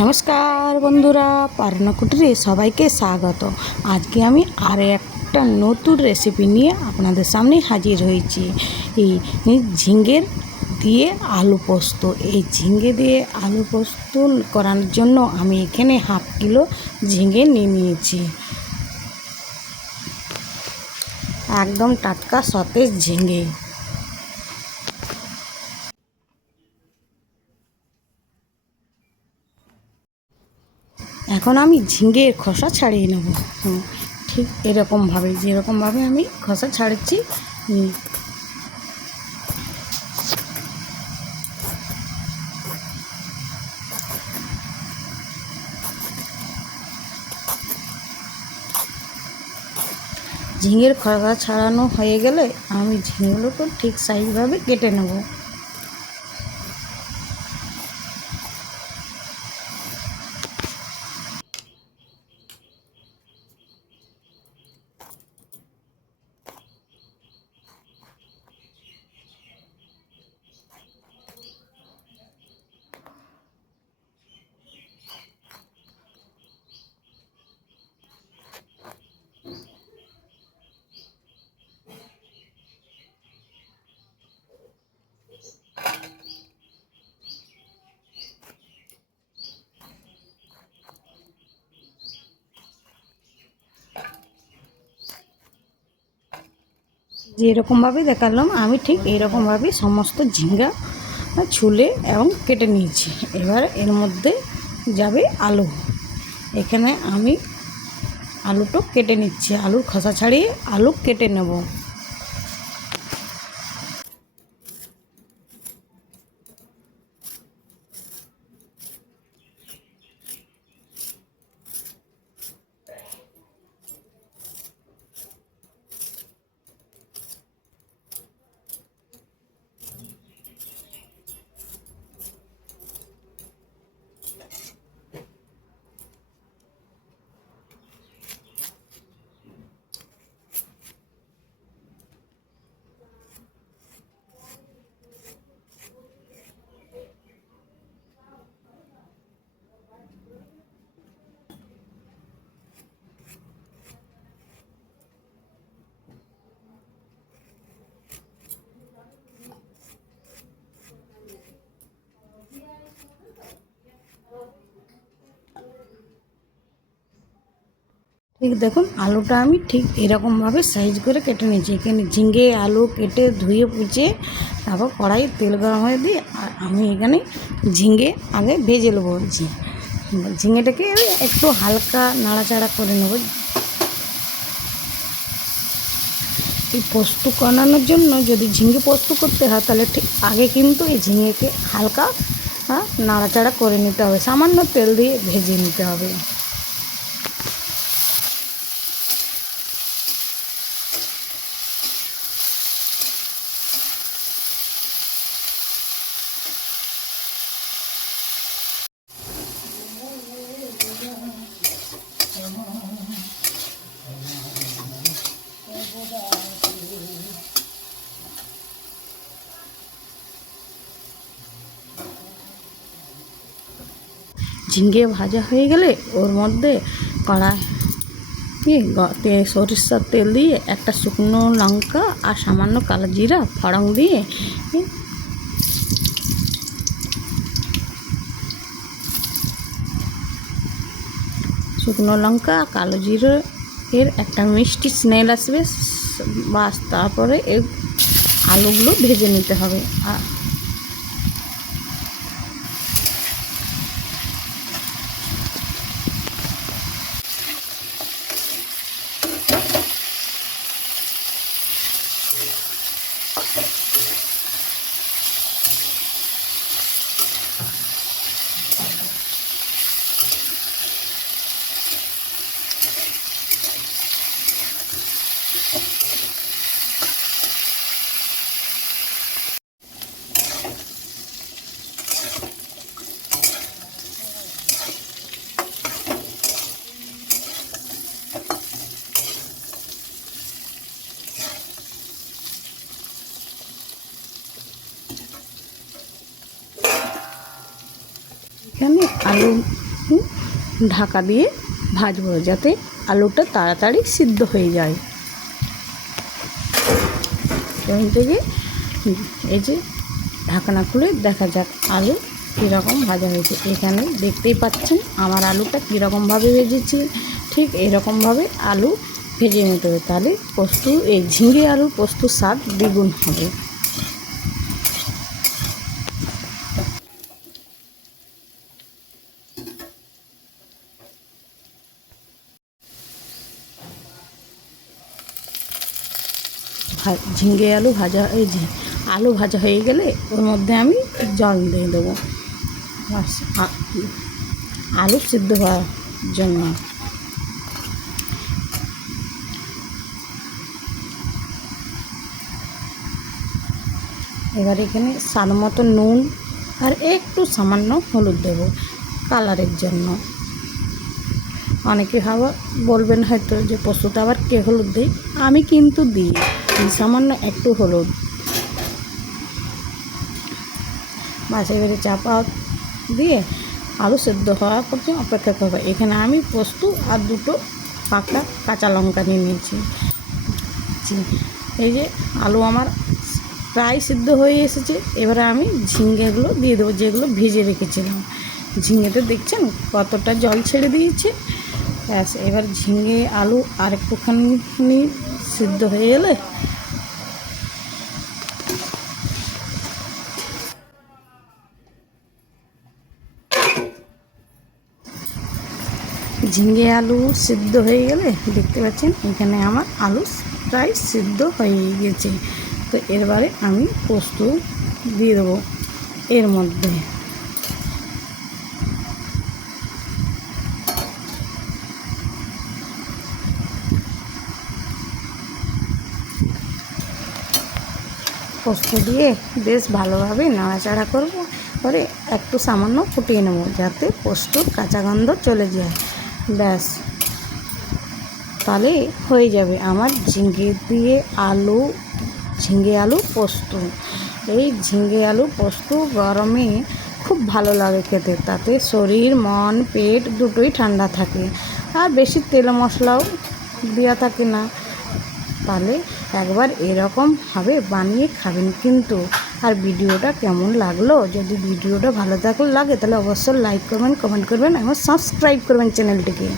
নমস্কার বন্ধুরা, পারনা কুটিরে সবাইকে স্বাগত। আজকে আমি আর একটা নতুন রেসিপি নিয়ে আপনাদের সামনে হাজির হয়েছি। এই ঝিঙের দিয়ে আলু পোস্ত। এই ঝিঙে দিয়ে আলু পোস্ত করার জন্য আমি এখানে হাফ কিলো ঝিঙে নিয়ে নিয়েছি। একদম টাটকা সতেজ ঝিঙে। এখন আমি ঝিঙের খোসা ছাড়িয়ে নেব। ঠিক এরকমভাবে, যেরকমভাবে আমি খোসা ছাড়াচ্ছি। ঝিঙের খোসা ছাড়ানো হয়ে গেলে আমি ঝিঙেগুলোকে ঠিক সাইজভাবে কেটে নেব। যেরকমভাবে দেখালাম আমি ঠিক এইরকমভাবে সমস্ত ঝিঙ্গা ছুলে এবং কেটে নিয়েছি। এবার এর মধ্যে যাবে আলু। এখানে আমি আলুটা কেটে নিচ্ছি। আলুর খোসা ছাড়িয়ে আলু কেটে নেব। ঠিক দেখুন, আলুটা আমি ঠিক এরকমভাবে সাইজ করে কেটে নিয়েছি। এখানে ঝিঙে আলু কেটে ধুয়ে পুচে তারপর কড়াই তেল গরম হয়ে দিয়ে আমি এখানে ঝিঙে আগে ভেজে নেবো। ঝিঙেটাকে একটু হালকা নাড়াচাড়া করে নেব। এই পোস্ত বানানোর জন্য যদি ঝিঙে পোস্ত করতে হয় তাহলে ঠিক আগে কিন্তু এই ঝিঙেকে হালকা নাড়াচাড়া করে নিতে হবে, সামান্য তেল দিয়ে ভেজে নিতে হবে। ঝিঙে ভাজা হয়ে গেলে ওর মধ্যে কড়াই সরিষার তেল দিয়ে একটা শুকনো লঙ্কা আর সামান্য কালো জিরা ফোড়ন দিয়ে শুকনো লঙ্কা কালো জিরা এর একটা মিষ্টি স্মেল আসবে, বাস তারপরে এই আলুগুলো ভেজে নিতে হবে। এখানে আলু একটু ঢাকা দিয়ে ভাজবো যাতে আলুটা তাড়াতাড়ি সিদ্ধ হয়ে যায়। এখান থেকে এই যে ঢাকনা খুলে দেখা যাক আলু কীরকম ভাজা হয়েছে। এখানে দেখতেই পাচ্ছেন আমার আলুটা কীরকমভাবে ভেজেছি, ঠিক এরকমভাবে আলু ভেজে নিতে হবে, তাহলে পোস্ত এই ঝিঙে আলুর পোস্তর স্বাদ দ্বিগুণ হবে। ঝিঙে আলু ভাজা আলু ভাজা হয়ে গেলে ওর মধ্যে আমি জল দিয়ে দেবো আলু সিদ্ধ হওয়ার জন্য। এবার এখানে স্বাদ মতো নুন আর একটু সামান্য হলুদ দেব কালারের জন্য। অনেকে বলবেন হয়তো যে পোস্ততে আবার কে হলুদ দেয়, আমি কিন্তু দিই সামান্য একটু হলুদ। বাস এবারে চাপা দিয়ে আলু সেদ্ধ হওয়া পর্যন্ত অপেক্ষা করবো। এখানে আমি পোস্ত আর দুটো পাকা কাঁচা লঙ্কা নিয়ে নিয়েছি। এই যে আলু আমার প্রায় সিদ্ধ হয়ে এসেছে। এবারে আমি ঝিঙেগুলো দিয়ে দেবো যেগুলো ভেজে রেখেছিলাম। ঝিঙেতে দেখছেন কতটা জল ছেড়ে দিয়েছে। ব্যাস এবার ঝিঙে আলু আর একটুখানি সিদ্ধ হয়ে গেলে ঝিঙে আলু সিদ্ধ হয়ে গেলে দেখতে পাচ্ছেন এখানে আমার আলু প্রায় সিদ্ধ হয়ে গেছে। তো এবারে আমি পোস্ত দিয়ে দেবো এর মধ্যে। পোস্ত দিয়ে বেশ ভালোভাবে নাড়াচাড়া করব, করে একটু সামান্য ফুটিয়ে নেব যাতে পোস্তর কাঁচা গন্ধ চলে যায়। ব্যাস তাহলে হয়ে যাবে আমার ঝিঙে আলু পোস্ত। এই ঝিঙে আলু পোস্ত গরমে খুব ভালো লাগে খেতে, তাতে শরীর মন পেট দুটোই ঠান্ডা থাকে, আর বেশি তেল মশলাও দেওয়া থাকে না। তাহলে একবার এরকমভাবে বানিয়ে খাবেন কিন্তু। আর ভিডিওটা কেমন লাগলো, যদি ভিডিওটা ভালো লাগে তাহলে অবশ্যই লাইক করবেন, কমেন্ট করবেন এবং সাবস্ক্রাইব করবেন চ্যানেলটিকে।